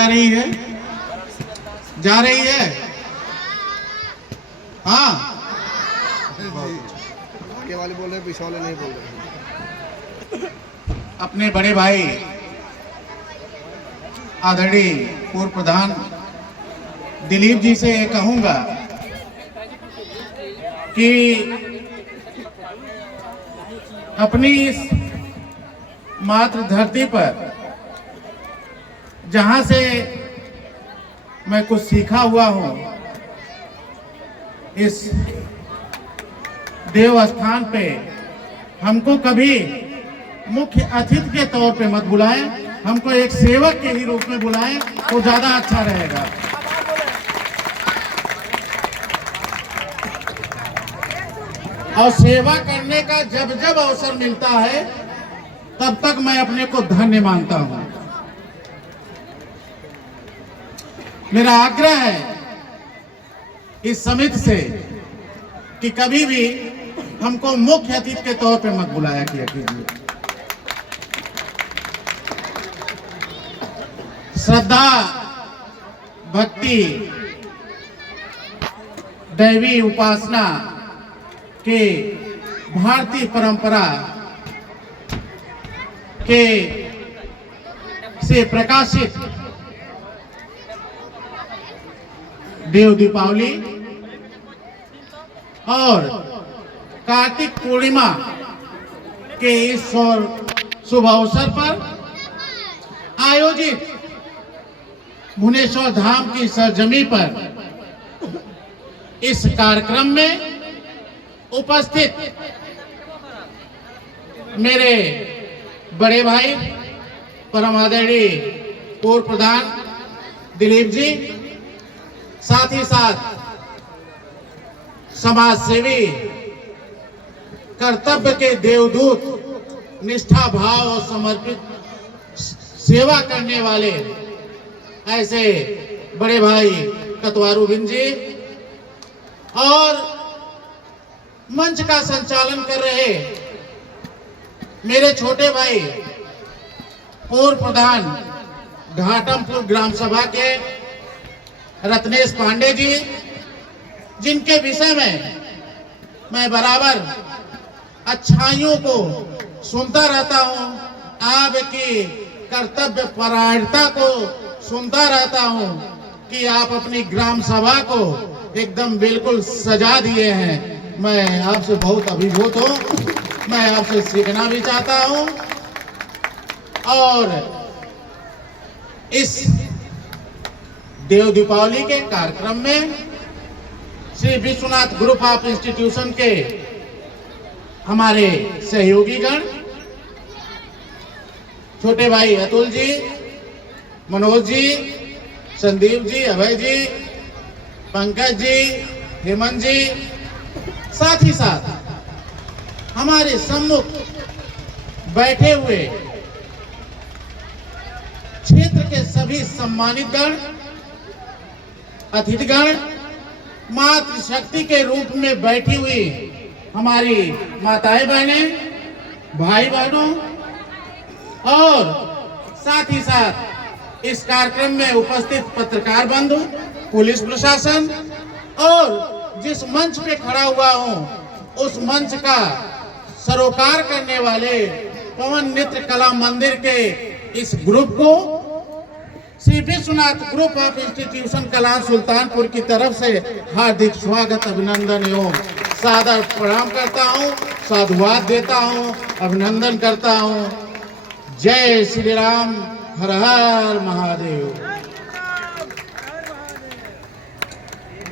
जा रही है, जा रही है। हाँ, आगे वाले बोल रहे, पीछे वाले नहीं बोल रहे। अपने बड़े भाई आदरणीय पूर्व प्रधान दिलीप जी से कहूंगा कि अपनी इस मातृ धरती पर जहां से मैं कुछ सीखा हुआ हूं, इस देव स्थान पे हमको कभी मुख्य अतिथि के तौर पे मत बुलाएं, हमको एक सेवक के ही रूप में बुलाएं तो ज्यादा अच्छा रहेगा। और सेवा करने का जब जब अवसर मिलता है तब तक मैं अपने को धन्य मानता हूं। मेरा आग्रह है इस समिति से कि कभी भी हमको मुख्य अतिथि के तौर पे मत बुलाया किया कीजिए। श्रद्धा, भक्ति, दैवी उपासना के भारतीय परंपरा के से प्रकाशित देव दीपावली और कार्तिक पूर्णिमा के इस शुभ अवसर पर आयोजित भुवनेश्वर धाम की सरजमी पर इस कार्यक्रम में उपस्थित मेरे बड़े भाई परम आदरणीय पूर्व प्रधान दिलीप जी, साथ ही साथ समाज सेवी, कर्तव्य के देवदूत, निष्ठा भाव और समर्पित सेवा करने वाले ऐसे बड़े भाई कतवारू बिन जी, और मंच का संचालन कर रहे मेरे छोटे भाई पूर्व प्रधान घाटमपुर ग्राम सभा के रत्नेश पांडे जी, जिनके विषय में मैं बराबर अच्छाइयों को सुनता रहता हूं, आपकी कर्तव्य परायणता को सुनता रहता हूं कि आप अपनी ग्राम सभा को एकदम बिल्कुल सजा दिए हैं। मैं आपसे बहुत अभिभूत हूं, मैं आपसे सीखना भी चाहता हूं। और इस देव दीपावली के कार्यक्रम में Shri Vishwanath group of institution के हमारे सहयोगी गण, छोटे भाई अतुल जी, मनोज जी, संदीप जी, अभय जी, पंकज जी, हेमंत जी, साथ ही साथ हमारे सम्मुख बैठे हुए क्षेत्र के सभी सम्मानित गण, अतिथिगण, मातृशक्ति के रूप में बैठी हुई हमारी माताएं बहनें, भाई बहनों, और साथ ही साथ इस कार्यक्रम में उपस्थित पत्रकार बंधु, पुलिस प्रशासन, और जिस मंच पे खड़ा हुआ हूं उस मंच का सरोकार करने वाले पवन नेत्र कला मंदिर के इस ग्रुप को Shri Vishwanath group of institution Kalan Sultanpur की तरफ से हार्दिक स्वागत, अभिनंदन एवं सादर प्रणाम करता हूं, साधुवाद देता हूं, अभिनंदन करता हूं। जय श्री राम, हर हर महादेव।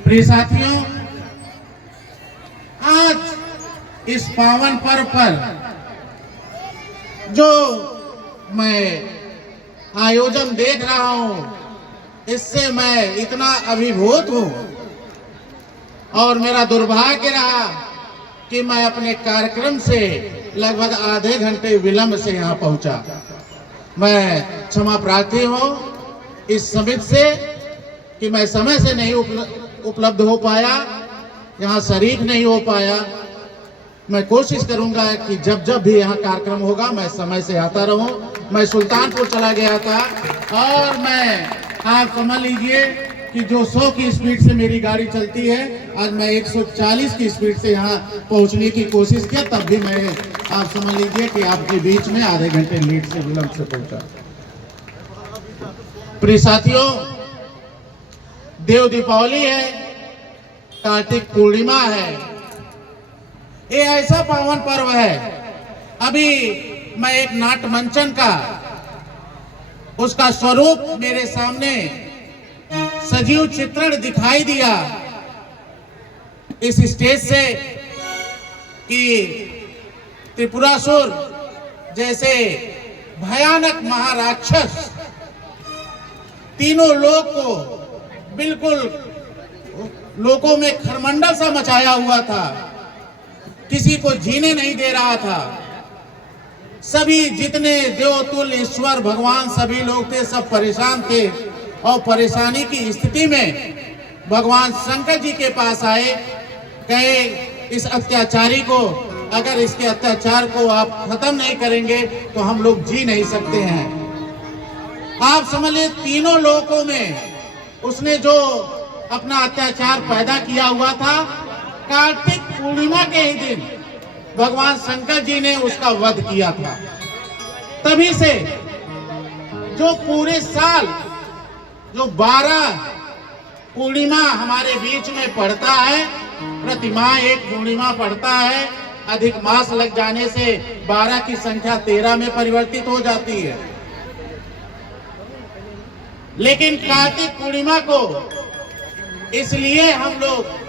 प्रिय साथियों, आज इस पावन पर्व पर जो मैं आयोजन देख रहा हूं, इससे मैं इतना अभिभूत हूं, और मेरा दुर्भाग्य रहा कि मैं अपने कार्यक्रम से लगभग आधे घंटे विलंब से यहां पहुंचा। मैं क्षमा प्रार्थी हूं इस समिति से कि मैं समय से नहीं उपलब्ध हो पाया, यहाँ शरीक नहीं हो पाया। मैं कोशिश करूंगा कि जब जब भी यहाँ कार्यक्रम होगा मैं समय से आता रहूं। मैं सुल्तानपुर चला गया था और मैं आप समझ लीजिए कि जो 100 की स्पीड से मेरी गाड़ी चलती है, आज मैं 140 की स्पीड से यहाँ पहुँचने की कोशिश किया, तब भी मैं, आप समझ लीजिए कि आपके बीच में आधे घंटे लेट से विलंब से पहुंचा। प्रिय साथियों, देव दीपावली है, कार्तिक पूर्णिमा है, ये ऐसा पावन पर्व है। अभी मैं एक नाट्य मंचन का उसका स्वरूप मेरे सामने सजीव चित्रण दिखाई दिया इस स्टेज से कि त्रिपुरासुर जैसे भयानक महाराक्षस तीनों लोग को बिल्कुल लोगों में खरमंडल सा मचाया हुआ था, किसी को जीने नहीं दे रहा था। सभी जितने देवतुल्य ईश्वर भगवान सभी लोग थे, सब परेशान थे और परेशानी की स्थिति में भगवान शंकर जी के पास आए, कहे इस अत्याचारी को, अगर इसके अत्याचार को आप खत्म नहीं करेंगे तो हम लोग जी नहीं सकते हैं। आप समझ लीजिए तीनों लोगों में उसने जो अपना अत्याचार पैदा किया हुआ था, कार्तिक पूर्णिमा के ही दिन भगवान शंकर जी ने उसका वध किया था। तभी से जो पूरे साल जो 12 पूर्णिमा हमारे बीच में पड़ता है, प्रति माह एक पूर्णिमा पड़ता है, अधिक मास लग जाने से 12 की संख्या 13 में परिवर्तित हो जाती है। लेकिन कार्तिक पूर्णिमा को इसलिए हम लोग